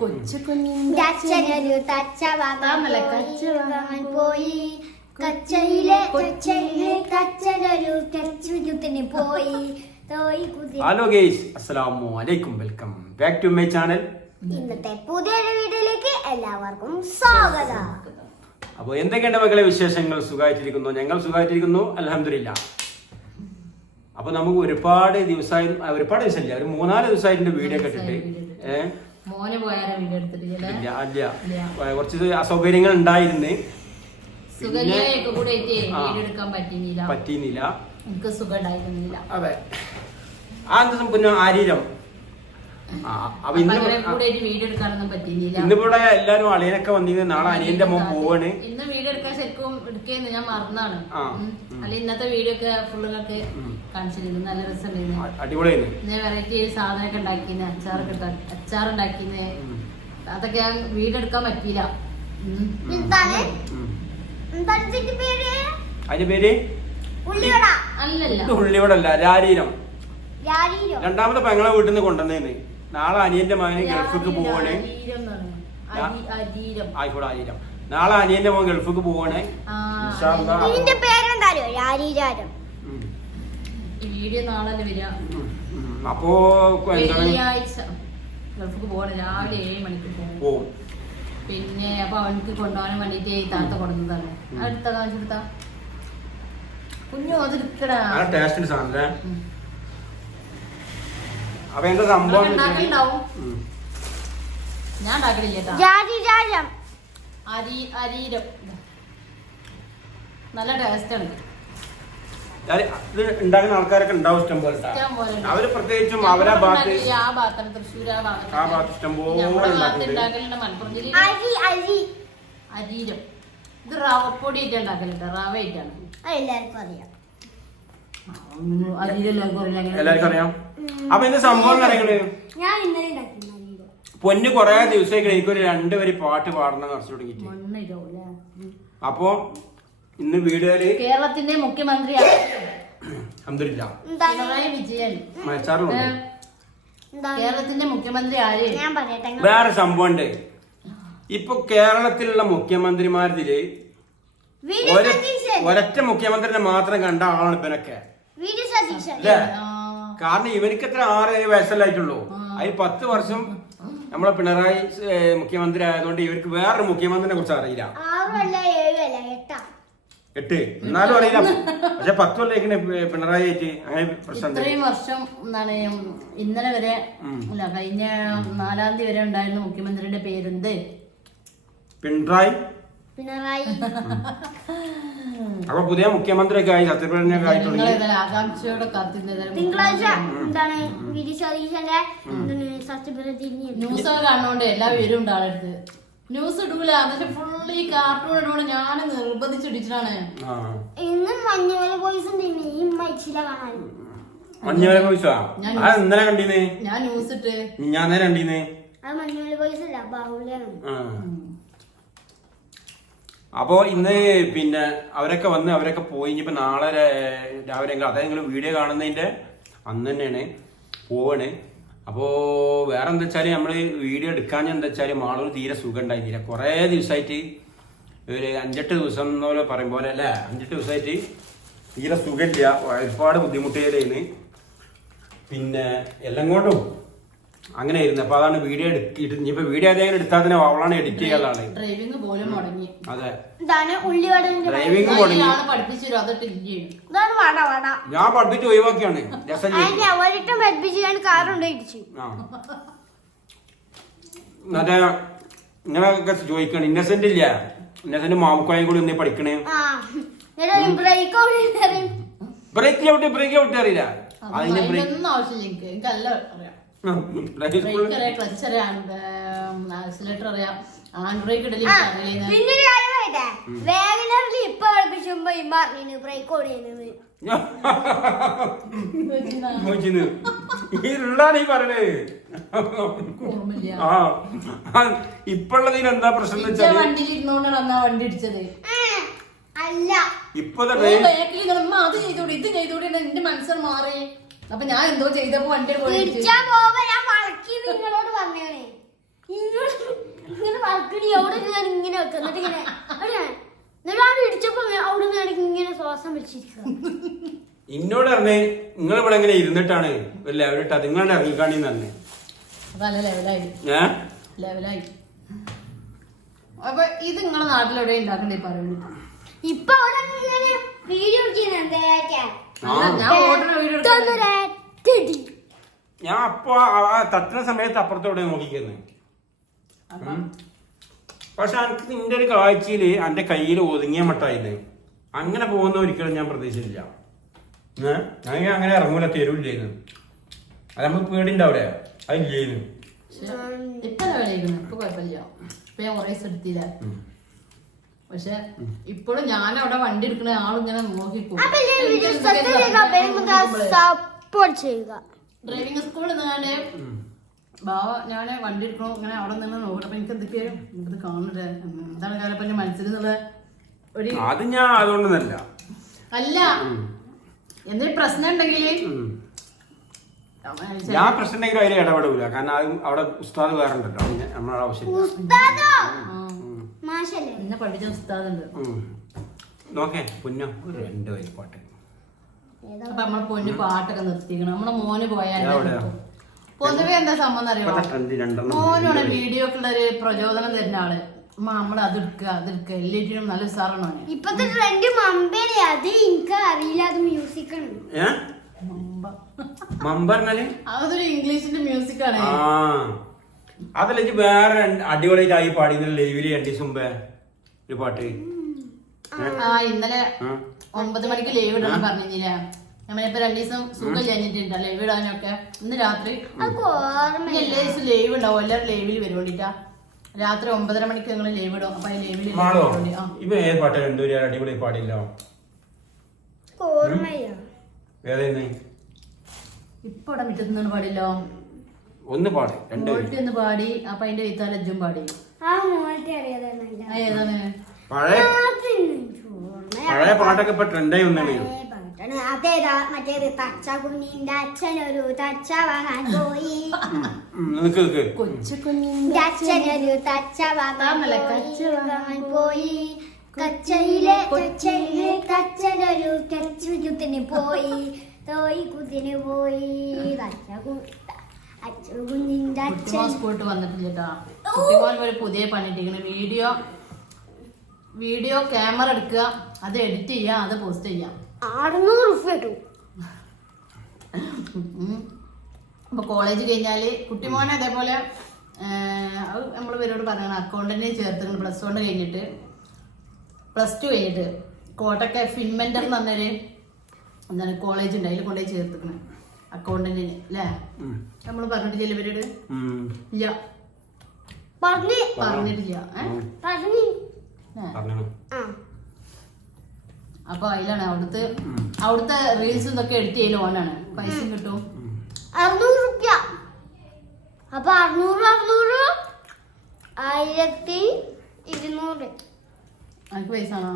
കൊച്ചു കുഞ്ഞിന്റെ അച്ഛനൊരു തച്ച വാങ്ങാൻ പോയി. കച്ചയിലെ തച്ചനൊരു കച്ചുരുത്തിന് പോയി. ഹലോ ഗൈസ്, അസ്സലാമു അലൈക്കും. Welcome back to my channel. ഇന്നത്തെ പുതിയൊരു വീഡിയോയിലേക്ക് എല്ലാവർക്കും സ്വാഗതം. അപ്പോൾ എന്തൊക്കെയുണ്ട് മക്കളെ വിശേഷങ്ങൾ? സുഖമായിട്ടിരിക്കുന്നു? ഞങ്ങൾ സുഖമായിട്ടിരിക്കുന്നു, അൽഹംദുലില്ലാ. അപ്പൊ നമുക്ക് ഒരുപാട് ദിവസമില്ല, ഒരു 3-4 ദിവസമായിട്ട് വീഡിയോ കെട്ടിട്ട് കുറച്ച് അസൗകര്യങ്ങൾ ഉണ്ടായിരുന്നു, പറ്റിയില്ല. അതെ, ആ ദിവസം പിന്നെ ആരീരം. അപ്പൊ ഇന്നിവിടെ എല്ലാരും അളിയനൊക്കെ വന്നിരുന്നു. നാളെ അനിയന്റെ മോൻ പോവാണ്. ഇന്ന് വീഡിയോ എടുക്കാൻ ശരിക്കും എടുക്കുന്നു, ഞാൻ മറന്നാണ്. അല്ല, ഇന്നത്തെ വീഡിയോ ഒക്കെ ഫുള്ളൊക്കെ കാണിച്ചിരുന്നു. നല്ല രസമുണ്ടായിരുന്നു, അടിപൊളിയായിരുന്നു. ഞാൻ വെറൈറ്റി സാധനമൊക്കെ ഉണ്ടാക്കിന്ന്, അച്ചാറുണ്ടാക്കിന്ന്. അതൊക്കെ ഞാൻ വീഡിയോ എടുക്കാൻ പറ്റിയില്ല. അതിന്റെ പേര് ഉള്ളിവടല്ല, രാരീരം. രണ്ടാമത്തെ പെങ്ങളെ വീട്ടിൽ നിന്ന് കൊണ്ടുവന്നേന്ന്. നാളെ അനിയന്റെ മകന് ഗൾഫിക്ക് പോവാണ്. ആയിക്കോട്ടെ, ആരീരം. നാളെ അനിയന്റെ മോൻ ഗൾഫിക്ക് പോവാണ്. വീഡിയോ നാളെ വരിക. അപ്പോ ഗൾഫിക്ക് പോവാണ്, രാവിലെ 7 മണിക്ക് പോകും. പിന്നെ അപ്പൊ അവനക്ക് കൊണ്ടുപോകാൻ വേണ്ടിട്ട് താത്ത കൊടുക്കുന്നതാണ്. അടുത്ത കാണിച്ചെടുത്ത കുഞ്ഞു അതെടുക്കടാ. അപ്പൊ എന്താ സംഭവം? ഞാൻ ഉണ്ടാക്കലില്ല. അരീരം നല്ല ടേസ്റ്റ് ആണ്. ഇത് ഉണ്ടാക്കുന്ന ആൾക്കാരൊക്കെ ഉണ്ടാവും, ഇഷ്ടം പോലെ. അവര് പ്രത്യേകിച്ചും അവരാ ഭാഗത്ത്, ആ ഭാഗത്താണ്, തൃശ്ശൂർ ആ ഭാഗത്ത് ഇഷ്ടം പോലെ ഉണ്ടാക്കലുണ്ട്. മലപ്പുറം ജില്ലയിൽ അരീരം. ഇത് റവ പൊടി ആയിട്ട് ഉണ്ടാക്കലുണ്ട്, റവ ആയിട്ടാണ്. എല്ലാവർക്കും അറിയാം. എല്ലാവർക്കും അറിയാം. അപ്പൊ എന്ത് സംഭവം അറിയണേ? പൊന്ന് കൊറേ ദിവസമായി എനിക്കൊരു 2 വരി പാട്ട് പാടണം കുറച്ചു തുടങ്ങിട്ട്. അപ്പൊ ഇന്ന് വീഡിയോയില് കേരളത്തിന്റെ മുഖ്യമന്ത്രി പിണറായി വിജയൻ. കേരളത്തിന്റെ മുഖ്യമന്ത്രി ആര്? വേറെ സംഭവം ഉണ്ട്. ഇപ്പൊ കേരളത്തിലുള്ള മുഖ്യമന്ത്രിമാരില് ഒരൊറ്റ മുഖ്യമന്ത്രിനെ മാത്രം കണ്ട ആളാണ് ഇവനൊക്കെ, അല്ലേ? കാരണം ഇവർക്ക് എത്ര 6-7 വയസ്സല്ലായിട്ടുള്ളൂ. അതിൽ 10 വർഷം നമ്മളെ പിണറായി മുഖ്യമന്ത്രി ആയതുകൊണ്ട് ഇവർക്ക് വേറൊരു മുഖ്യമന്ത്രിനെ കുറിച്ച് അറിയില്ല. 8 എന്നാലും അറിയില്ല. പക്ഷെ 10 കൊല്ലേക്കിന് പിണറായി ആയിട്ട് അങ്ങനെ പ്രശ്നം. ഇത്രയും വർഷം എന്താണ് ഇന്നലെ വരെ അല്ല, കഴിഞ്ഞ 4-ാം തീയതി വരെ ഉണ്ടായിരുന്ന മുഖ്യമന്ത്രിയുടെ പേരെന്ത്? പിണറായി. അപ്പൊ പുതിയ മുഖ്യമന്ത്രിയൊക്കെ ആയി, സത്യപ്രതിജ്ഞയൊക്കെ ആയിട്ടുണ്ട്. ആകാംക്ഷയോടെ തിങ്കളാഴ്ച ന്യൂസ് കാണുന്നോണ്ട് എല്ലാ പേരും ഉണ്ട് ആളെടുത്ത്. ന്യൂസ് ഇടൂല, പക്ഷെ ഫുള്ള് ഈ കാർട്ടൂൺ ഇടുകൊണ്ട് ഞാൻ നിർബന്ധിച്ചിടിച്ചാണ്. മഞ്ഞുമല ബോയ്സാ ഇന്നലെ കണ്ടീന്ന്. ഞാൻ ന്യൂസ് ഇട്ട് ഞാൻ നേരെ കണ്ടീന്ന്. അപ്പോ ഇന്ന് പിന്നെ അവരൊക്കെ വന്ന് അവരൊക്കെ പോയി. ഇനിയിപ്പോ നാളെ രാവിലെ അതായത് നിങ്ങൾ വീഡിയോ കാണുന്നതിന്റെ അന്ന് തന്നെയാണ് പോവാണ്. അപ്പോ വേറെ എന്താ വെച്ചാല് നമ്മള് വീഡിയോ എടുക്കാൻ എന്താ വെച്ചാല് മാളൂർ തീരെ സുഖം ഉണ്ടായിരുന്നില്ല. കുറെ ദിവസമായിട്ട് ഒരു 5-8 ദിവസം എന്നപോലെ പറയും പോലെ അല്ലേ, 5-8 ദിവസമായിട്ട് തീരെ സുഖമില്ല. ഒരുപാട് ബുദ്ധിമുട്ടിയായിരുന്നു. പിന്നെ എല്ലാം കൊണ്ടും അങ്ങനെ ആയിരുന്നു. അപ്പൊ അതാണ് വീഡിയോ എടുത്തിട്ട് ഇനിയിപ്പോ വീഡിയോ അതെങ്ങനെ എടുത്താൽ തന്നെ അവളാണ് എഡിറ്റ് ചെയ്യാനുള്ളതാണ്. ഡ്രൈവിംഗ് പോലും മുടങ്ങി. അതെ, ഡ്രൈവിംഗ് മുടങ്ങി. ഞാൻ പഠിപ്പിച്ച് ഒഴിവാക്കിയാണ്. മറ്റേ നിങ്ങളൊക്കെ ചോദിക്കണം, ഇന്നസെന്റ് ഇല്ല, ഇന്നസെന്റ് മാമുക്കായും കൂടി ഒന്നേ പഠിക്കണേ. ബ്രേക്ക് ഔട്ട് അറിയില്ല. അതിന്റെ ബ്രേക്ക് ആവശ്യമില്ല. ഇപ്പോഴതിന് എന്താ പ്രശ്നം എന്ന് വെച്ചാൽ വണ്ടിയിലിരുന്നോണ്ടാണ് വണ്ടി ഇടിച്ചത്. ഇപ്പത്തെ അത് ചെയ്തോടെ ഇത് ചെയ്തോടെ എന്റെ മനസ്സിൽ മാറി. അപ്പൊ ഞാൻ എന്തോ ചെയ്തപ്പോ വണ്ടി ബാൽക്കണി അവിടെ ഞാൻ ഇങ്ങനെ വെക്കുക എന്നിട്ട് ഇങ്ങനെ എന്നിട്ട് ഇടിച്ചപ്പോ അവിടെ ഞാൻ ഇങ്ങനെ ശ്വാസം വലിച്ചിരിക്കുക. ഇന്നോട് പറഞ്ഞേ നിങ്ങൾ ഇവിടെ എങ്ങനെ ഇരുന്നിട്ടാണ് ഒരു ലെവലിട്ടാ നിങ്ങളുടെ ഇറങ്ങിക്കാണിന്ന് തന്നെ അതല്ല ലെവലായി. അപ്പൊ ഇത് നിങ്ങളെ നാട്ടിലെവിടെ ഉണ്ടാക്കണ്ടേ പറയുന്നത്? ഇപ്പൊ അവിടെ ഇങ്ങനെ വീഡിയോ ഞാൻ ഓർഡർ വീഡിയോ ഞാൻ അപ്പൊ ആ തട്ടുന്ന സമയത്ത് അപ്പുറത്തോടെ നോക്കിക്കുന്നു. പക്ഷെ എനിക്ക് നിന്റെ ഒരു കാഴ്ചയില് എന്റെ കയ്യിൽ ഒതുങ്ങിയ മട്ടായില്ലേ. അങ്ങനെ പോകുന്ന ഒരിക്കലും ഞാൻ പ്രതീക്ഷിച്ചില്ല. ഞാൻ അങ്ങനെ ഇറങ്ങൂല, തരൂല്ലേന്ന്. അത് നമുക്ക് പേടിണ്ടാവിടെ അതില്ലേന്ന്. ഇപ്പൊ ലെവലായിരുന്നു, ഇപ്പൊ കുഴപ്പമില്ല. ഇപ്പൊ ഞാൻ കുറേ എടുത്തില്ല. പക്ഷെ ഇപ്പോഴും ഞാൻ അവിടെ വണ്ടി എടുക്കണ ആളിങ്ങനെ നോക്കിക്കോ. ഡ്രൈവിംഗ് സ്കൂളിൽ നിന്നാണ് ബാവ ഞാന് വണ്ടി എടുക്കണോ ഇങ്ങനെ അവിടെ നിന്ന് നോക്കണം. അപ്പൊ എനിക്ക് എന്തൊക്കെയാലും എനിക്കത് കാണണ്ടേ എന്താണ് കാലപ്പോ എന്റെ മനസ്സിൽ നിന്നുള്ള ഒരു അത് ഞാൻ അതുകൊണ്ടല്ല അല്ല എന്തെങ്കിലും പ്രശ്നം ഉണ്ടെങ്കിൽ ഞാൻ പ്രശ്നം ഉണ്ടെങ്കിലും അതിൽ ഇടപെടൂല. കാരണം അവിടെ ഉസ്താദ് വേറെ ഉണ്ടല്ലോ, നമ്മളെ ആവശ്യമില്ല. എന്നെ പഠിച്ച ഉസ്താദുണ്ട്. നോക്കേ പൊന്നോ ഒരു 2 വരി പാട്ട്. അപ്പൊ നമ്മളെ പൊന്ന് പാട്ടൊക്കെ നിർത്തിക്കണം. നമ്മളെ മോന് പോയാൽ പൊതുവെ എന്താ സംഭവം അറിയാമോ, മോനാണ് വീഡിയോക്കുള്ള ഒരു പ്രചോദനം തരുന്ന ആള്. നമ്മൾ അതെടുക്കുക എല്ലാറ്റിനും നല്ല ഉസാറാണ്. ഇപ്പത്തെ ട്രെൻഡ് മമ്പേരെ, അത് എനിക്ക് അറിയില്ല. അത് മ്യൂസിക് ആണ്. അതൊരു ഇംഗ്ലീഷിന്റെ മ്യൂസിക് ആണ്. അതല്ല വേറെ അടിപൊളിയായി പാടിയ ലൈവില് 2 ദിവസം മുമ്പേ ഒരു പാട്ട്. ഇന്നലെ 9 മണിക്ക് ലൈവ് ഇടാൻ പറഞ്ഞില്ല. നമ്മളിപ്പോ 2 ദിവസം സുഖം കഴിഞ്ഞിട്ടുണ്ട് ലൈവ് ഇടാനൊക്കെ. ഇന്ന് രാത്രി എല്ലാ ദിവസവും ലൈവ് ഉണ്ടാവും. എല്ലാവരും ലൈവിൽ വരുവോണ്ടിട്ടാ. രാത്രി 9:30 മണിക്ക് ഞങ്ങൾ ലൈവ് ഇടും. അപ്പൊ ലൈവില് അടിപൊളി പാടില്ല ഇപ്പൊ അവിടെ മുറ്റത്തുനിന്ന് പാടില്ലോ. ഒന്ന് പാടി ഒന്ന് പാടി. അപ്പൊ അതിന്റെ എഴുത്താലജ്ജും പാടി. ഏതാണ് പഴയ പാട്ടൊക്കെ ഇപ്പൊ ട്രെൻഡായി ഒന്നാണ്. അതേതാ മറ്റേത് തച്ച കുഞ്ഞിന്റെ അച്ഛനൊരു തച്ച വാങ്ങാൻ പോയി. കൊച്ചു കുഞ്ഞിന്റെ അച്ഛനൊരു തച്ച വാങ്ങാൻ പോയി. കച്ചയിലെ തച്ചനൊരു കച്ചുകുത്തിന് പോയി. തോയി കുത്തിന് പോയി. കുഞ്ഞിന്റെ അച്ഛൻ സ്കൂളിട്ട് വന്നിട്ടില്ല. കുട്ടിമോൻ ഒരു പുതിയ പണിട്ടിരിക്കണ വീഡിയോ ക്യാമറ എടുക്കുക, അത് എഡിറ്റ് ചെയ്യാം, അത് പോസ്റ്റ് ചെയ്യാം. 600 രൂപ കിട്ടും. അപ്പൊ കോളേജ് കഴിഞ്ഞാല് കുട്ടിമോനെ അതേപോലെ നമ്മൾ ഇവരോട് പറയണം അക്കൗണ്ടന്റിനെ ചേർത്തിട്ടുണ്ട്. +1 കഴിഞ്ഞിട്ട് +2 കഴിഞ്ഞിട്ട് കോട്ടക്ക ഫിൻമെന്റർ എന്ന് പറഞ്ഞൊരു എന്താണ് കോളേജ് ഉണ്ട്. അതിൽ കൊണ്ടുപോയി ചേർത്തിക്കണം അക്കൗണ്ടന്റിന് അല്ലേ. നമ്മൾ പറഞ്ഞിട്ടില്ല ഇവരോട്? ഇല്ല പറഞ്ഞിട്ടില്ല. അപ്പൊ അതിലാണ് അവിടുത്തെ റീൽസ് ഇതൊക്കെ എഡിറ്റ് ചെയ്യൽ ഓനാണ്. പൈസ കിട്ടും 600 രൂപ. അപ്പൊ 600 1200. അനക്ക് പൈസ ആണോ?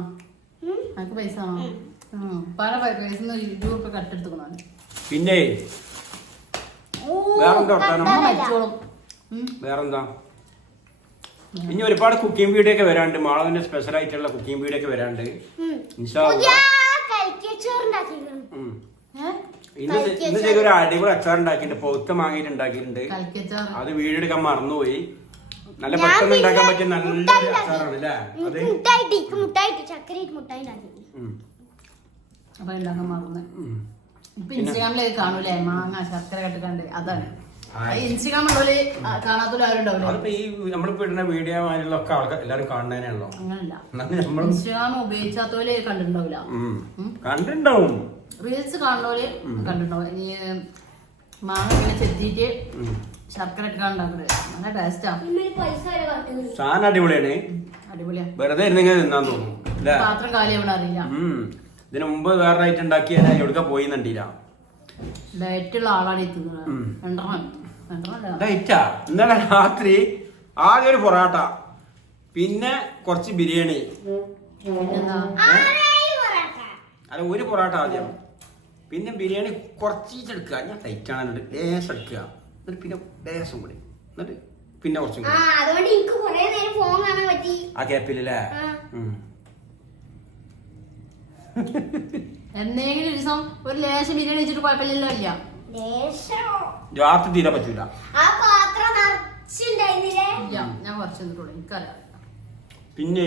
പല പൈസ 20 രൂപ കട്ടെടുത്തുക്കണം. പിന്നെ വേറെന്താ ഇനി ഒരുപാട് കുക്കിംഗ് വീഡിയോ ഒക്കെ വരാണ്ട്. മാളവിന്റെ സ്പെഷ്യൽ ആയിട്ടുള്ള കുക്കിംഗ് വീഡിയോ ഒക്കെ വരാണ്ട്. ഇന്ന് ചെയ്ത ഒരു അടിപൊളി അച്ചാർ ഉണ്ടാക്കിയിട്ടുണ്ട്. പൗത്ത മാങ്ങയിട്ട് ഉണ്ടാക്കിയിട്ടുണ്ട്. അത് വീഡിയോ എടുക്കാൻ മറന്നുപോയി. നല്ല പെട്ടെന്ന് ഉണ്ടാക്കാൻ പറ്റിയ നല്ലൊരു അച്ചാറാണ് അല്ലേ. അത് അപ്പൊ ഉണ്ടാക്കാൻ മറന്നു. ഇപ്പൊ ഇൻസ്റ്റാഗ്രാമിലേക്ക് കാണൂലേ മാങ്ങ ശർക്കര കെട്ടിക്കണ്ട്. അതാണ് ഇൻസ്റ്റാഗ്രാം ഉള്ളവര് കാണാത്ത ആരും ഉണ്ടാവില്ല. ഈ നമ്മളിപ്പോ ഇടുന്ന വീഡിയോ ഒക്കെ ആൾക്കാർ എല്ലാരും കാണാനാണല്ലോ. അങ്ങനല്ല, ഇൻസ്റ്റാഗ്രാം ഉപയോഗിച്ചാത്തോല് കണ്ടിട്ടുണ്ടാവില്ല. കണ്ടിട്ടുണ്ടാവും, റീൽസ് കാണുന്നവര് കണ്ടിട്ടുണ്ടാവും. ഇനി മാങ്ങ ഇങ്ങനെ ചെത്തിയിട്ട് ശർക്കര ഇട്ടിട്ടുണ്ടാക്കുന്നത് നല്ല ടേസ്റ്റാ. സാധനം അടിപൊളിയാണ്. അടിപൊളിയാ. വെറുതെ ഇരുന്നെങ്കിൽ തിന്നാൻ തോന്നും. പാത്രം കാലിയാവണ അറിയില്ല. ഇതിന് മുമ്പ് വേറെ ആയിട്ട് ഉണ്ടാക്കിയ എവിടെ പോയി കണ്ടില്ല. ഡയറ്റുള്ള ആളാണ് എത്തുന്നത്. ഇന്നലെ രാത്രി ആദ്യം ഒരു പൊറാട്ട, പിന്നെ കുറച്ച് ബിരിയാണി, അല്ല ഒരു പൊറാട്ട ആദ്യം, പിന്നെ ബിരിയാണി കുറച്ചെടുക്കുക. ഞാൻ ടൈറ്റാണ് ലേശം എടുക്കുക, എന്നിട്ട് പിന്നെ ലേശം കൂടി, എന്നിട്ട് പിന്നെ കുറച്ചും കൂടി. അതുകൊണ്ട് എനിക്ക് കുറേ നേരം ഫോൺ കാണാൻ പറ്റി ആ ഗ്യാപ്പിലല്ലേ? എന്തെങ്കിലും ഒരു ദിവസം ഒരു ലേശം ബിരിയാണി വെച്ചിട്ട് കുഴപ്പമില്ലല്ലോ. ഇല്ല രാത്രി തീരെ പറ്റൂല. ഞാൻ കുറച്ച് തിന്നിട്ടുള്ളൂ, എനിക്കറിയാം. പിന്നെ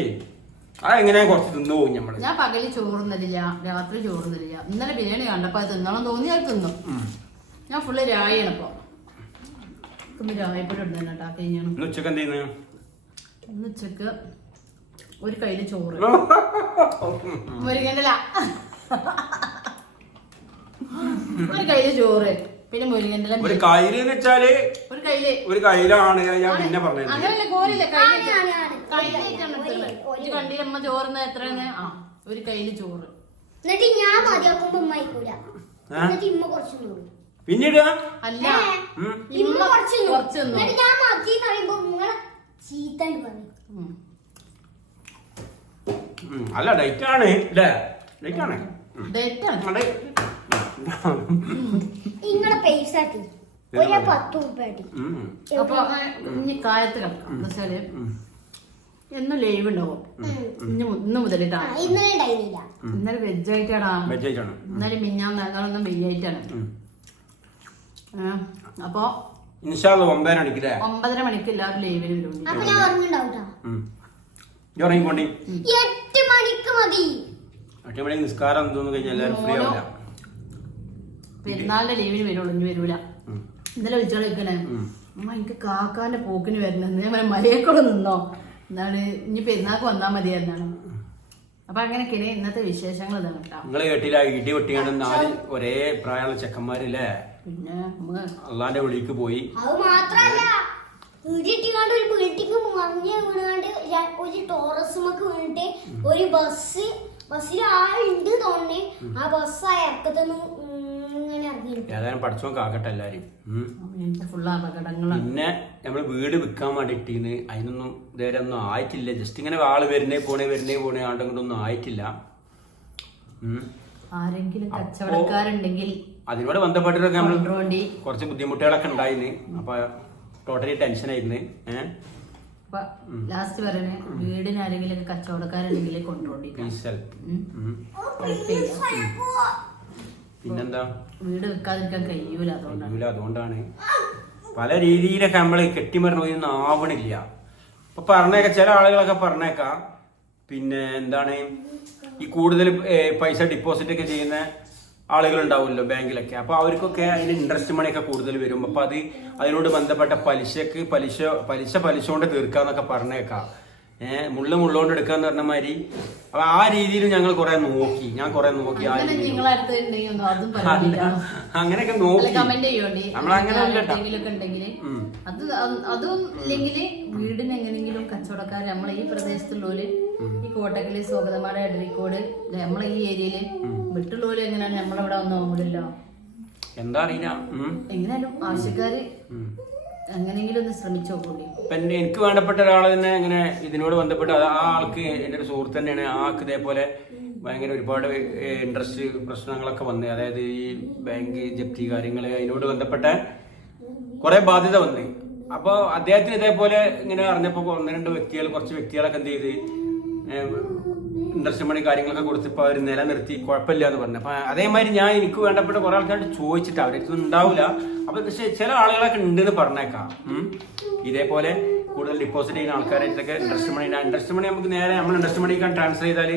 അതെങ്ങനെയാ കുറച്ച് തിന്നു പോകും നമ്മള്. ഞാൻ പകല് ചോറുന്നില്ല, രാത്രി ചോറുന്നില്ല. ഇന്നലെ ബിരിയാണി കണ്ടപ്പോ അത് തിന്നണം തോന്നി, അത് തിന്നു. ഞാൻ ഫുള്ള് രായാണ് ഇപ്പൊ. ഇന്ന് രായപ്പൊടി ഉണ്ടെന്ന് കേട്ടാ കഴിഞ്ഞാണ്. ഉച്ചക്ക് എന്ത് ചെയ്യുന്നു? ഇന്ന് ഉച്ചക്ക് ഒരു കയ്യില് ചോറ്, മുരിങ്ങന്റെ ഒരു കയ്യില് ചോറ്, പിന്നെ മുരിങ്ങന്റെ ഒരു കയ്യില് വെച്ചാല് ഒരു കയ്യിലാണ് ഞാൻ പിന്നെ പറഞ്ഞത്. അങ്ങനല്ലേ കോലില്ല, കയ്യിലേക്കാണ് കണ്ടില്ല അമ്മ ചോറിന് എത്രയാണ്. ഒരു കയ്യില് ചോറ്. എന്നിട്ട് ഞാൻ മതിയാക്കുമ്പോ ഉമ്മ ആയിക്കൂല, എന്നിട്ട് ഇമ്മ കുറച്ച് പിന്നീട് അല്ല ഇമ്മ കുറച്ച് ഞാൻ മതി പറയുമ്പോ നിങ്ങളെ ചീത്ത പറഞ്ഞു. അല്ല ഡേറ്റ് ആണ് അല്ലേ? ഡേറ്റ് ആണ്. നിങ്ങളെ പൈസ ഒരു 10 രൂപ. അപ്പൊ ഇനി കാലത്ത് കിടക്കാം. എന്താ വെച്ചാല് എന്നും ലൈവ് ഉണ്ടാവും. ഇന്ന് മുതലിട്ടാ. ഇന്നലെ വെജ് ആയിട്ടാണ്. ഇന്നലെ മിഞ്ഞാന്ന് ഞങ്ങളൊന്നും വെജ് ആയിട്ടാണ്. അപ്പൊ 9:30 മണിക്ക് എല്ലാവരും ലൈവിന് വരും. 8 മണിക്ക് മതി. 8 മണിക്ക് നിസ്കാരം എന്തോന്ന് കഴിഞ്ഞാൽ എല്ലാവരും ഫ്രീ ആവില്ല. പെരുന്നാളിന്റെ ലീവിന് വരുള്ളൂ, ഇനി വരൂല. ഇന്നലെ വിളിച്ചോളിക്കണേ അമ്മ എനിക്ക് കാക്കാന്റെ പോക്കിന് വരണെന്ന്. ഞാൻ മലയേക്കോട് നിന്നോ എന്താണ്, ഇനി പെരുന്നാൾക്ക് വന്നാ മതിയായിരുന്നാണ്. അപ്പൊ അങ്ങനെയൊക്കെയാണ് ഇന്നത്തെ വിശേഷങ്ങൾ. ഇതാണ് കേട്ടോ. നിങ്ങള് കേട്ടില്ല, ഇടി പൊട്ടിയാണ് 4 ഒരേ പ്രായമുള്ള ചെക്കന്മാരില്ലേ? പിന്നെ അള്ളാന്റെ വിളിക്ക് പോയി. അത് മാത്രല്ല വീട്ടിട്ടിങ്ങാണ്ട് ഒരു ബിൽഡിംഗ് മറിഞ്ഞ് വീണാണ്ട് ഒരു ടോറസുമൊക്കെ വീണിട്ട് ഒരു ബസ്സിൽ ആളുണ്ട് തോന്നേ. ആ ബസ് ആ ഇറക്കത്തൊന്നും ഏതായാലും പഠിച്ചോ കാക്കട്ടെ എല്ലാരും. പിന്നെ നമ്മള് വീട് വിൽക്കാൻ വേണ്ടിട്ടീന്ന് അതിനൊന്നും ഇതുവരെ ഒന്നും ആയിട്ടില്ല. ജസ്റ്റ് ഇങ്ങനെ ആള് വരുന്നേ പോണേ ആണ്ടെങ്കിലൊന്നും ആയിട്ടില്ല. ആരെങ്കിലും കച്ചവടക്കാരുണ്ടെങ്കിൽ അതിനോട് ബന്ധപ്പെട്ടിട്ടൊക്കെ നമ്മൾ കുറച്ച് ബുദ്ധിമുട്ടുകളൊക്കെ ഉണ്ടായിന്. അപ്പൊ ടോട്ടലി ടെൻഷനായിരുന്നു. ലാസ്റ്റ് പറയണേ വീടിന് ആരെങ്കിലും കച്ചവടക്കാരുണ്ടെങ്കിൽ കൊണ്ടുപോയി. പിന്നെന്താ, വീട് വെക്കാതിരിക്കാൻ കഴിയൂല. അതുകൊണ്ടാണ് പല രീതിയിലൊക്കെ നമ്മള് കെട്ടിമരണം ഒന്നും ആവണില്ല. അപ്പൊ പറഞ്ഞേക്കാം, ചില ആളുകളൊക്കെ പറഞ്ഞേക്കാം പിന്നെ എന്താണ് ഈ കൂടുതൽ പൈസ ഡിപ്പോസിറ്റ് ഒക്കെ ചെയ്യുന്ന ആളുകൾ ഉണ്ടാവുമല്ലോ ബാങ്കിലൊക്കെ. അപ്പൊ അവർക്കൊക്കെ അതിന് ഇൻട്രസ്റ്റ് മണിയൊക്കെ കൂടുതൽ വരും. അപ്പൊ അതിനോട് ബന്ധപ്പെട്ട പലിശ കൊണ്ട് തീർക്കാന്നൊക്കെ പറഞ്ഞേക്കാം. മുള്ളുകൊണ്ട് എടുക്കാന്ന് പറഞ്ഞ മാതിരി. അപ്പൊ ആ രീതിയിൽ ഞങ്ങൾ കുറെ നോക്കി, ഞാൻ കുറെ നോക്കി. അങ്ങനെയൊക്കെ നോക്കി. നമ്മളങ്ങനെ അതും ഇല്ലെങ്കിൽ വീടിന് എങ്ങനെങ്കിലും കച്ചവടക്കാർ നമ്മളെ ഈ പ്രദേശത്തുള്ളവര്, ഈ കോട്ടക്കല്, സ്വാഗതമാട്, എടരിക്കോട്, നമ്മളെ ഈ ഏരിയയില് വിട്ടുള്ളവര് എങ്ങനെയാണ് നമ്മളവിടെ ഒന്നും ആവില്ലല്ലോ. എന്താ അറിയില്ല. എങ്ങനെയാലും ആവശ്യക്കാര് അങ്ങനെയെങ്കിലും ഒന്ന് ശ്രമിച്ചു നോക്കൂടി. എനിക്ക് വേണ്ടപ്പെട്ട ഒരാൾ തന്നെ ഇങ്ങനെ ഇതിനോട് ബന്ധപ്പെട്ട് ആ ആൾക്ക് എൻ്റെ ഒരു സുഹൃത്ത് തന്നെയാണ്. ആൾക്ക് ഇതേപോലെ ഭയങ്കര ഒരുപാട് ഇൻട്രസ്റ്റ് പ്രശ്നങ്ങളൊക്കെ വന്ന്, അതായത് ഈ ബാങ്ക് ജപ്തി കാര്യങ്ങൾ, അതിനോട് ബന്ധപ്പെട്ട കുറെ ബാധ്യത വന്ന്. അപ്പോൾ അദ്ദേഹത്തിന് ഇതേപോലെ ഇങ്ങനെ അറിഞ്ഞപ്പോൾ കുറച്ച് വ്യക്തികളൊക്കെ എന്ത് ചെയ്ത് ഇൻട്രസ്റ്റ് മണി കാര്യങ്ങളൊക്കെ കൊടുത്തപ്പോൾ അവർ നിലനിർത്തി, കുഴപ്പമില്ല എന്ന് പറഞ്ഞു. അപ്പം അതേമാതിരി എനിക്ക് വേണ്ടപ്പെട്ട കുറെ ആൾക്കാരോട് ചോദിച്ചിട്ട് അവർക്ക് ഉണ്ടാവില്ല. അപ്പം പക്ഷെ ചില ആളുകളൊക്കെ ഉണ്ടെന്ന് പറഞ്ഞേക്കാം. ഇതേപോലെ കൂടുതൽ ഡിപ്പോസിറ്റ് ചെയ്യുന്ന ആൾക്കാരായിട്ടൊക്കെ ഇൻട്രസ്റ്റ് മണി നമുക്ക് നേരെ നമ്മൾ ഇൻട്രസ്റ്റ് മണിക്കാൻ ട്രാൻസ്ഫർ ചെയ്താൽ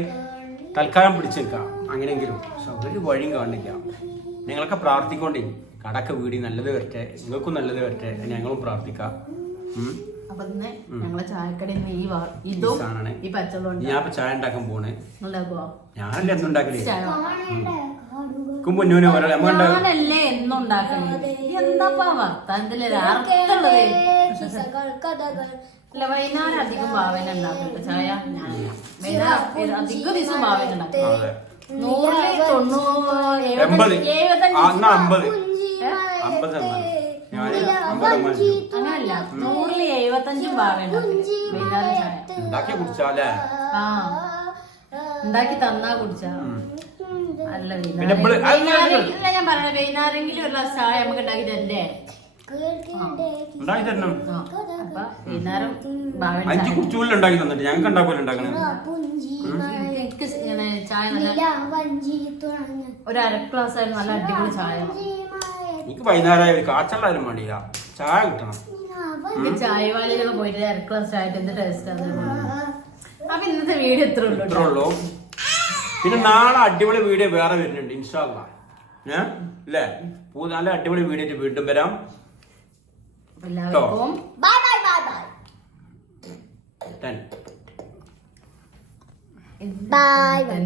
തൽക്കാലം പിടിച്ചു നിൽക്കാം അങ്ങനെയെങ്കിലും. പക്ഷെ ഒരു വഴിയും കാണില്ല. നിങ്ങളൊക്കെ പ്രാർത്ഥിക്കൊണ്ടേ കടക്കെ വീടി നല്ലത് വരട്ടെ, നിങ്ങൾക്കും നല്ലത് വരട്ടെ, ഞങ്ങളും പ്രാർത്ഥിക്കാം. അപ്പൊ ഞങ്ങളെ ചായക്കടയിൽ ഞാൻ ഇപ്പൊ ചായ ഉണ്ടാക്കാൻ പോണേ. ഞാനല്ലേ എന്നും ഉണ്ടാക്കണേ. ഞാനല്ലേ എന്നും ഉണ്ടാക്കണേ. എന്താ വർത്താനത്തില് അല്ല വൈകുന്നേരം അധികം ഭാവന ഉണ്ടാക്കില്ല ചായ. വൈകുന്നേരം അധിക ദിവസം ഭാവന ഉണ്ടാക്കും. 100-75 ഭാവന വൈകുന്നേരം ചായ ഉണ്ടാക്കി തന്നാ കുടിച്ചാ. അല്ല ഞാൻ പറഞ്ഞ വൈകുന്നേരമെങ്കിലും ഒരു ഗ്ലാസ് ചായ നമുക്ക് ഉണ്ടാക്കി തരണ്ടേ. ഉണ്ടാക്കി തരണം. അപ്പൊ വൈകുന്നേരം ഭാവൻ 5 കുച്ചുകളിൽ ഉണ്ടാക്കി തന്നിട്ട് ഞങ്ങൾക്ക് ഉണ്ടാക്കുമല്ലോ ഉണ്ടാക്കണേ. എനിക്ക് ഇങ്ങനെ ചായ നല്ല ഒരു 1/2 ഗ്ലാസ് ആയാലും നല്ല അടിപൊളി ചായ. എനിക്ക് വൈകുന്നേരം ഒരു കാച്ചള്ളായാലും വേണ്ടിയില്ല, ചായ കിട്ടണം. എനിക്ക് ചായ വാലിയിലൊക്കെ പോയിട്ട് 1/2 ഗ്ലാസ് ചായ എന്ത് ടേസ്റ്റ് ആണ്. അപ്പൊ ഇന്നത്തെ വീഡിയോ ഇത്രേ ഉള്ളൂ. പിന്നെ നാളെ അടിപൊളി വീഡിയോ വേറെ വരുന്നുണ്ട് ഇൻഷാ അല്ലാഹ്. അല്ലേ, നല്ല അടിപൊളി വീഡിയോ ആയിട്ട് വീണ്ടും വരാം. എല്ലാവർക്കും bye bye bye bye 10. Bye bye.